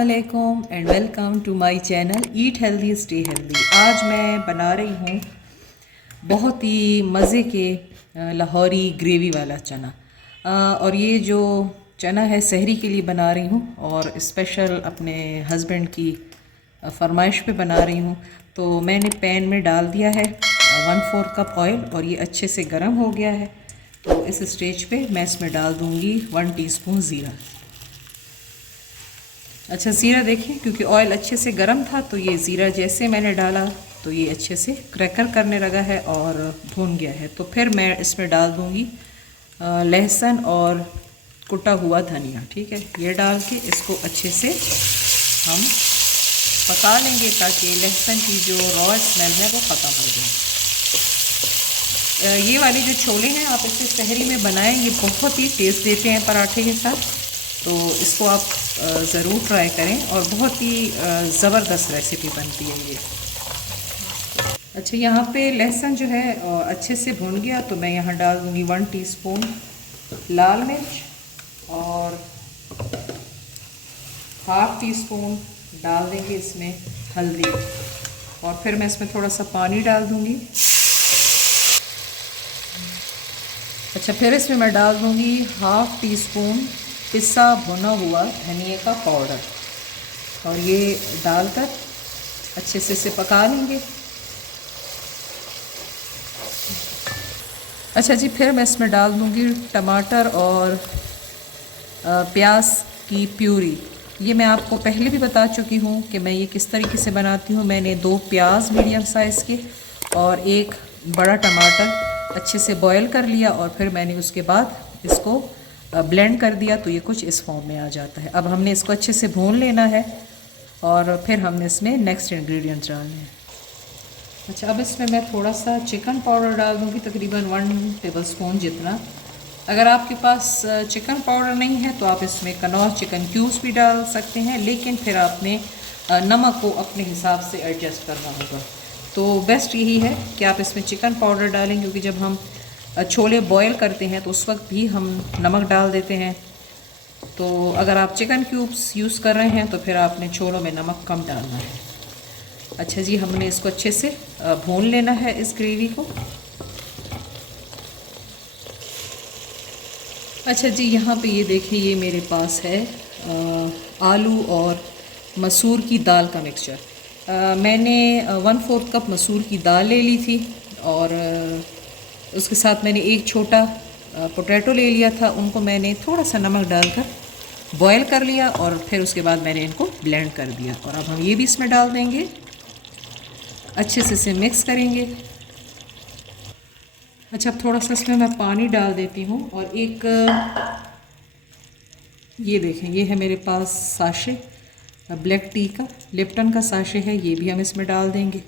अस्सलामुअलैकुम and welcome to my channel eat healthy stay healthy. आज मैं बना रही हूँ बहुत ही मज़े के लाहौरी ग्रेवी वाला चना। और ये जो चना है सहरी के लिए बना रही हूँ और स्पेशल अपने हस्बैंड की फरमाइश पे बना रही हूँ। तो मैंने पैन में डाल दिया है 1/4 कप ऑयल और ये अच्छे से गर्म हो गया है। तो इस स्टेज पे मैं इसमें डाल दूँगी 1 टीस्पून ज़ीरा। अच्छा, ज़ीरा देखिए क्योंकि ऑयल अच्छे से गर्म था तो ये ज़ीरा जैसे मैंने डाला तो ये अच्छे से क्रैकर करने लगा है और भून गया है। तो फिर मैं इसमें डाल दूँगी लहसुन और कुटा हुआ धनिया। ठीक है, ये डाल के इसको अच्छे से हम पका लेंगे ताकि लहसुन की जो रॉ स्मेल है वो ख़त्म हो जाए। ये वाले जो छोले हैं आप इसे सहरी में बनाएं, ये बहुत ही टेस्ट देते हैं पराठे के साथ। तो इसको आप ज़रूर ट्राई करें और बहुत ही ज़बरदस्त रेसिपी बनती है ये। अच्छा, यहाँ पे लहसुन जो है अच्छे से भुन गया तो मैं यहाँ डाल दूँगी 1 टीस्पून लाल मिर्च और ½ टीस्पून डाल देंगे इसमें हल्दी और फिर मैं इसमें थोड़ा सा पानी डाल दूँगी। अच्छा, फिर इसमें मैं डाल दूँगी ½ टीस्पून पिसा भुना हुआ धनिया का पाउडर और ये डालकर अच्छे से इसे पका लेंगे। अच्छा जी, फिर मैं इसमें डाल दूँगी टमाटर और प्याज की प्यूरी। ये मैं आपको पहले भी बता चुकी हूँ कि मैं ये किस तरीके से बनाती हूँ। मैंने 2 प्याज मीडियम साइज़ के और 1 बड़ा टमाटर अच्छे से बॉयल कर लिया और फिर मैंने उसके बाद इसको ब्लेंड कर दिया तो ये कुछ इस फॉर्म में आ जाता है। अब हमने इसको अच्छे से भून लेना है और फिर हमने इसमें नेक्स्ट इंग्रेडिएंट्स डालने हैं। अच्छा, अब इसमें मैं थोड़ा सा चिकन पाउडर डाल दूँगी, तकरीबन 1 टेबलस्पून जितना। अगर आपके पास चिकन पाउडर नहीं है तो आप इसमें कनौज चिकन क्यूब्स भी डाल सकते हैं, लेकिन फिर आपने नमक को अपने हिसाब से एडजस्ट करना होगा। तो बेस्ट यही है कि आप इसमें चिकन पाउडर डालें, क्योंकि जब हम छोले बॉयल करते हैं तो उस वक्त भी हम नमक डाल देते हैं। तो अगर आप चिकन क्यूब्स यूज़ कर रहे हैं तो फिर आपने छोलों में नमक कम डालना है। अच्छा जी, हमने इसको अच्छे से भून लेना है इस ग्रेवी को। अच्छा जी, यहाँ पे ये देखिए, ये मेरे पास है आलू और मसूर की दाल का मिक्सचर। मैंने 1/4 कप मसूर की दाल ले ली थी और उसके साथ मैंने 1 छोटा पोटैटो ले लिया था। उनको मैंने थोड़ा सा नमक डालकर बॉयल कर लिया और फिर उसके बाद मैंने इनको ब्लेंड कर दिया और अब हम ये भी इसमें डाल देंगे। अच्छे से इसे मिक्स करेंगे। अच्छा, अब थोड़ा सा इसमें मैं पानी डाल देती हूँ और एक ये देखें, ये है मेरे पास साशे ब्लैक टी का, लिप्टन का साशे है, ये भी हम इसमें डाल देंगे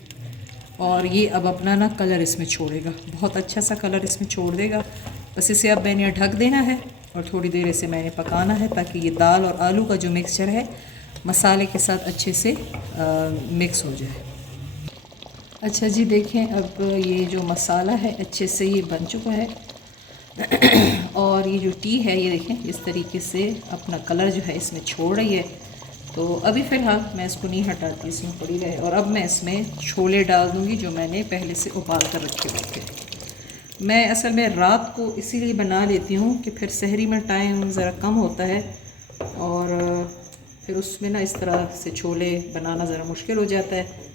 और ये अब अपना ना कलर इसमें छोड़ेगा, बहुत अच्छा सा कलर इसमें छोड़ देगा। बस इसे अब मैंने ढक देना है और थोड़ी देर इसे मैंने पकाना है ताकि ये दाल और आलू का जो मिक्सचर है मसाले के साथ अच्छे से मिक्स हो जाए। अच्छा जी, देखें अब ये जो मसाला है अच्छे से ये बन चुका है और ये जो टी है ये देखें इस तरीके से अपना कलर जो है इसमें छोड़ रही है। तो अभी फ़िलहाल मैं इसको नहीं हटाती, इसमें पड़ी रहे। और अब मैं इसमें छोले डाल दूँगी जो मैंने पहले से उबाल कर रखे हुए थे। मैं असल में रात को इसीलिए बना लेती हूँ कि फिर सहरी में टाइम ज़रा कम होता है और फिर उसमें ना इस तरह से छोले बनाना ज़रा मुश्किल हो जाता है,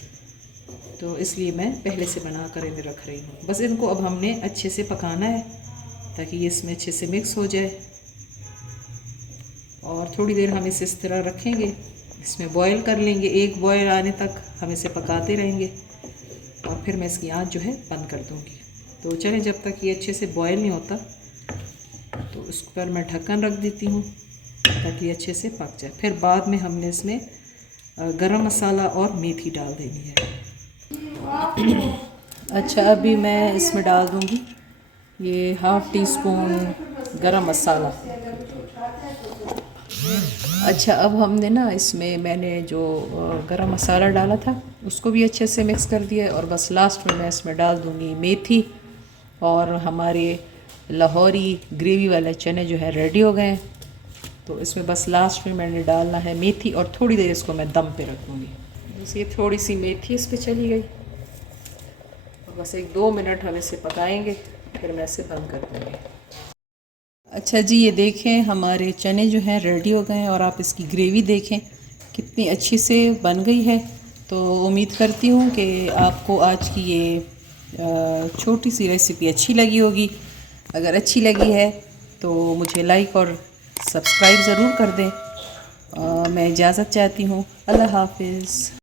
तो इसलिए मैं पहले से बना कर इन्हें रख रही हूँ। बस इनको अब हमने अच्छे से पकाना है ताकि ये इसमें अच्छे से मिक्स हो जाए और थोड़ी देर हम इसे इस तरह रखेंगे, इसमें बॉयल कर लेंगे। 1 बॉयल आने तक हम इसे पकाते रहेंगे और फिर मैं इसकी आंच जो है बंद कर दूँगी। तो चलें, जब तक ये अच्छे से बॉयल नहीं होता तो उस पर मैं ढक्कन रख देती हूँ ताकि ये अच्छे से पक जाए। फिर बाद में हमने इसमें गरम मसाला और मेथी डाल देनी है। अच्छा, अभी मैं इसमें डाल दूँगी ये ½ टीस्पून गरम मसाला। अच्छा, अब हमने ना इसमें मैंने जो गरम मसाला डाला था उसको भी अच्छे से मिक्स कर दिया और बस लास्ट में मैं इसमें डाल दूँगी मेथी और हमारे लाहौरी ग्रेवी वाले चने जो है रेडी हो गए हैं। तो इसमें बस लास्ट में मैंने डालना है मेथी और थोड़ी देर इसको मैं दम पे रखूँगी। बस ये थोड़ी सी मेथी इस पर चली गई और बस 1-2 मिनट हम इसे पकाएंगे, फिर मैं इसे बंद कर दूँगी। अच्छा जी, ये देखें हमारे चने जो हैं रेडी हो गए हैं और आप इसकी ग्रेवी देखें कितनी अच्छी से बन गई है। तो उम्मीद करती हूँ कि आपको आज की ये छोटी सी रेसिपी अच्छी लगी होगी। अगर अच्छी लगी है तो मुझे लाइक और सब्सक्राइब ज़रूर कर दें। मैं इजाज़त चाहती हूँ। अल्लाह हाफ़िज़।